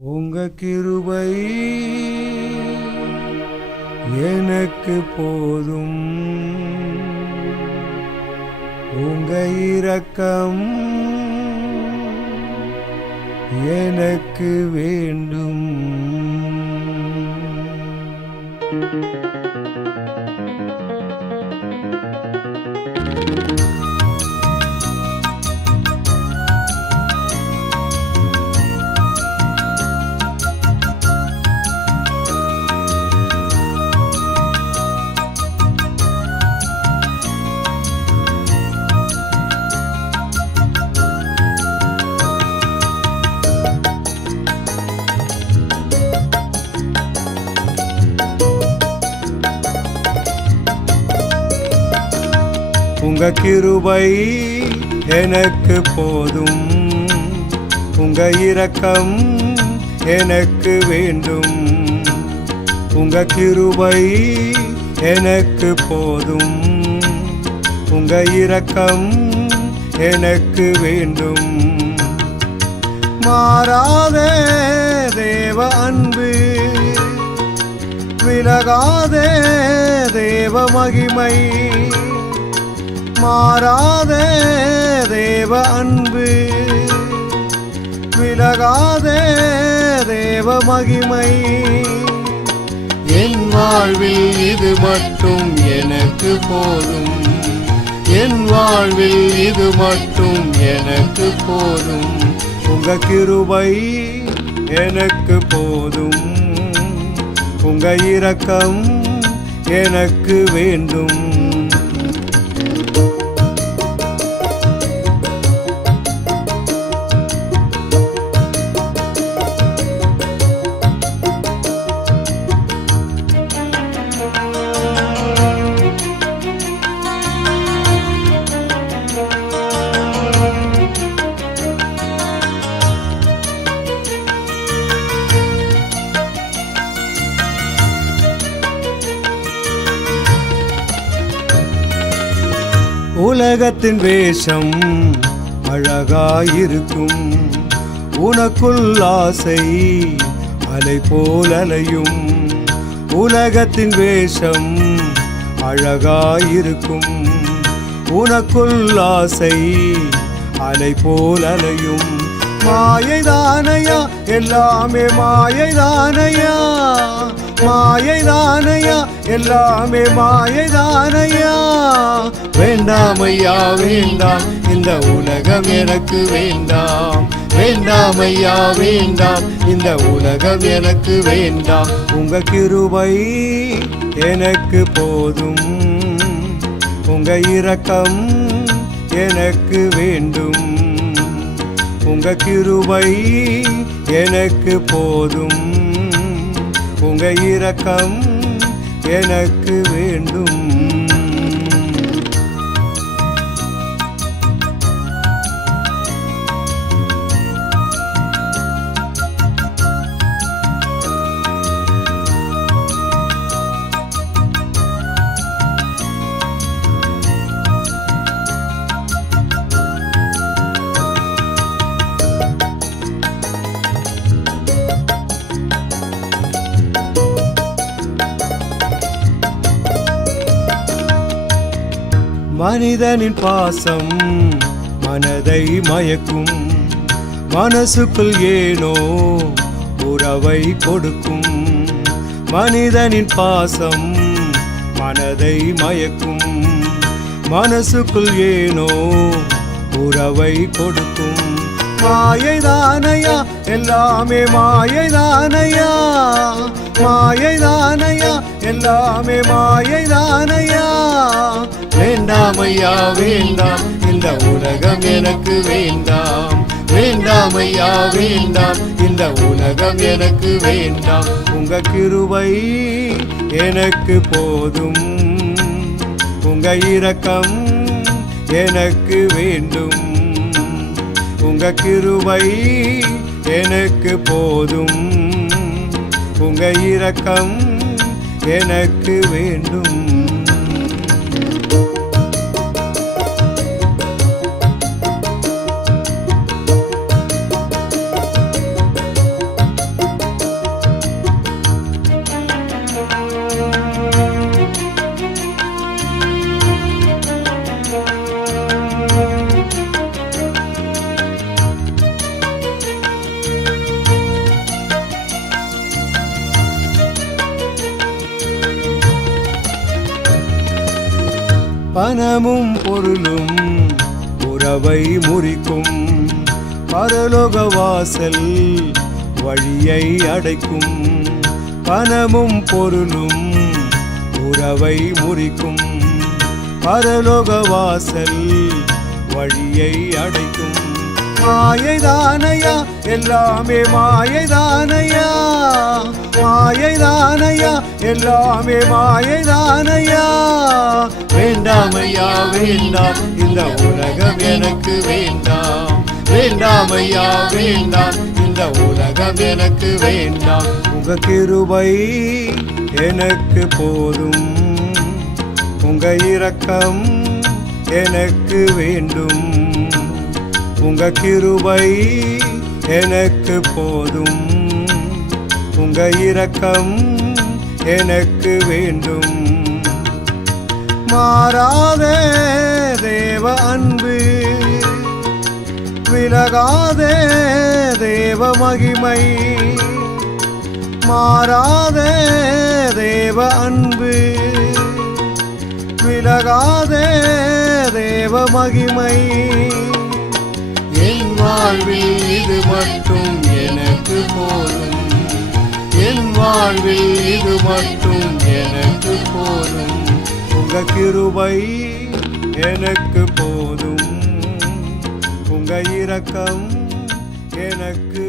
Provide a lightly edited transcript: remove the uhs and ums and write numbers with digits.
உங்க கிருபை எனக்கு போதும், உங்க இரக்கம் எனக்கு வேண்டும். உங்க கிருபை எனக்கு போதும், உங்க இரக்கம் எனக்கு வேண்டும். உங்க கிருபை எனக்கு போதும், உங்க இரக்கம் எனக்கு வேண்டும். மாறாத தேவ அன்பு, விலகாத தேவ மகிமை, மாறாத தேவ அன்பு, விலகாத தேவ மகிமை. என் வாழ்வில் இது மட்டும் எனக்கு போதும், என் வாழ்வில் இது மட்டும் எனக்கு போதும். உங்க கிருபை எனக்கு போதும், உங்க இரக்கம் எனக்கு வேண்டும். உலகத்தின் வேஷம் அழகாயிருக்கும், உனக்குள் ஆசை அலை போல் அலையும். உலகத்தின் வேஷம் அழகாயிருக்கும், உனக்குள் ஆசை அலை போல் அலையும். மாயைதானையா எல்லாமே, மாயைதானையா, மாயைதானையா எல்லாமே, மாயைதானையா. வேண்டாமையா வேண்டாம், இந்த உலகம் எனக்கு வேண்டாம். வேண்டாமையா வேண்டாம், இந்த உலகம் எனக்கு வேண்டாம். உங்க கிருபை எனக்கு போதும், உங்க இரக்கம் எனக்கு வேண்டும். உங்க கிருபை எனக்கு போதும், உங்க இரக்கம் எனக்கு வேண்டும். மனிதனின் பாசம் மனதை மயக்கும், மனசுக்குள் ஏனோ உறவை கொடுக்கும். மனிதனின் பாசம் மனதை மயக்கும், மனசுக்குள் ஏனோ உறவை கொடுக்கும். மாயைதானையா எல்லாமே, மாயைதானையா, மாயைதானையா எல்லாமே, மாயைதானையா. வேண்டாமையா வேண்டாம், இந்த உலகம் எனக்கு வேண்டாம். வேண்டாமையா வேண்டாம், இந்த உலகம் எனக்கு வேண்டாம். உங்க கிருபை எனக்கு போதும், உங்க இரக்கம் எனக்கு வேண்டும். உங்க கிருபை எனக்கு போதும், உங்க இரக்கம் எனக்கு வேண்டும். பணமும் பொருளும் உறவை முறிக்கும், பரலோக வாசல் வழியை அடைக்கும். பணமும் பொருளும் உறவை முறிக்கும், பரலோக வாசல் வழியை அடைக்கும். மாயைதானையா எல்லாமே மாயைதானையா, மாயைதானையா எல்லாமே மாயைதானையா. வேண்டாமையா வேண்டாம் இந்த உலகம் எனக்கு வேண்டாம், வேண்டாமையா வேண்டாம் இந்த உலகம் எனக்கு வேண்டாம். உங்க கிருபை எனக்கு போதும், உங்க இரக்கம் எனக்கு வேண்டும். உங்க கிருபை எனக்கு போதும், உங்க இரக்கம் எனக்கு வேண்டும். மாறாத தேவ அன்பு, விலகாத தேவ மகிமை. மாறாத தேவ அன்பு, விலகாத தேவ மகிமை. என் வாழ்வில் இது மட்டும் எனக்கு போதும், என் வாழ்வில் இது மட்டும் எனக்கு போதும். உங்க கிருபை எனக்கு போதும், உங்க இரக்கம் எனக்கு